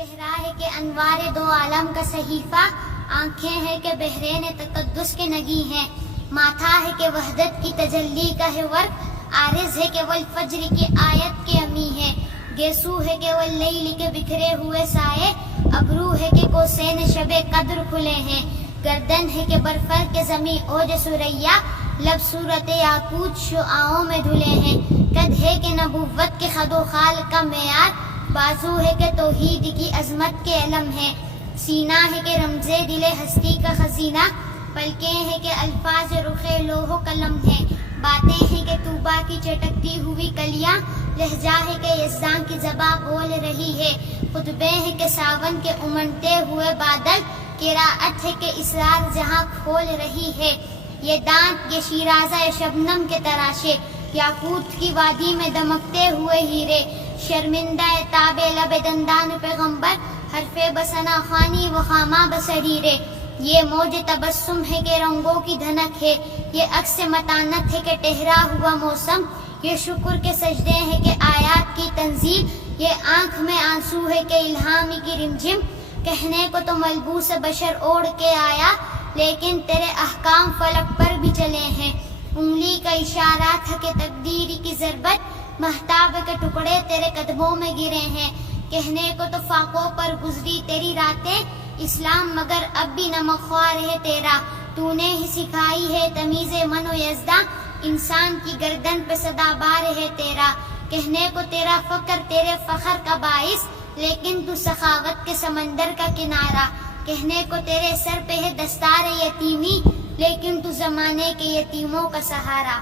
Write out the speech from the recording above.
چہرہ ہے کہ انوار دو عالم کا صحیفہ، آنکھیں ہیں کہ بحرین تقدس کے نگی ہیں، ماتھا ہے کہ وحدت کی تجلی کا ہے ورق، عارض ہے کہ والفجر کی آیت کے امی ہے، گیسو ہے کہ واللیل کے بکھرے ہوئے سائے، ابرو ہے کہ کوسین شب قدر کھلے ہیں، گردن ہے کہ برفر کے زمیں اوج سریا، لب صورت یاقوت شعاعوں میں دھلے ہیں، قد ہے کہ نبوت کے خد و خال کا معیار، بازو ہے کہ توحید کی عظمت کے علم ہے، سینہ ہے کہ رمز دل ہستی کا خزینہ، پلکیں ہیں کہ الفاظ رخ لوح و قلم ہے، باتیں ہیں کہ طوبا کی چٹکتی ہوئی کلیاں، لہجہ ہے کہ یزدان کی زباں بول رہی ہے، خطبے ہیں کہ ساون کے امنڈتے ہوئے بادل، قراءت ہے کہ اسرار جہاں کھول رہی ہے، یہ دانت یہ شیرازہ شبنم کے تراشے، یاقوت کی وادی میں دمکتے ہوئے ہیرے، شرمندہ تاب لب دندان پیغمبر، حرف بسنا خوانی و خامہ بسریرے، یہ موج تبسم ہے کہ رنگوں کی دھنک ہے، یہ عکس متانت ہے کہ ٹہرا ہوا موسم، یہ شکر کے سجدے ہیں کہ آیات کی تنزیل، یہ آنکھ میں آنسو ہے کہ الہامی کی رمجھم، کہنے کو تو ملبوس بشر اوڑھ کے آیا، لیکن تیرے احکام فلک پر بھی چلے ہیں، انگلی کا اشارہ تھا کہ تقدیر کی ضربت، مہتاب کے ٹکڑے تیرے قدموں میں گرے ہیں، کہنے کو تو فاقوں پر گزری تیری راتیں، اسلام مگر اب بھی نمک خوار ہے تیرا، تو نے ہی سکھائی ہے تمیز من و یزداں، انسان کی گردن پہ صدا بار ہے تیرا، کہنے کو تیرا فقر تیرے فخر کا باعث، لیکن تو سخاوت کے سمندر کا کنارہ، کہنے کو تیرے سر پہ ہے دستار یتیمی، لیکن تو زمانے کے یتیموں کا سہارا۔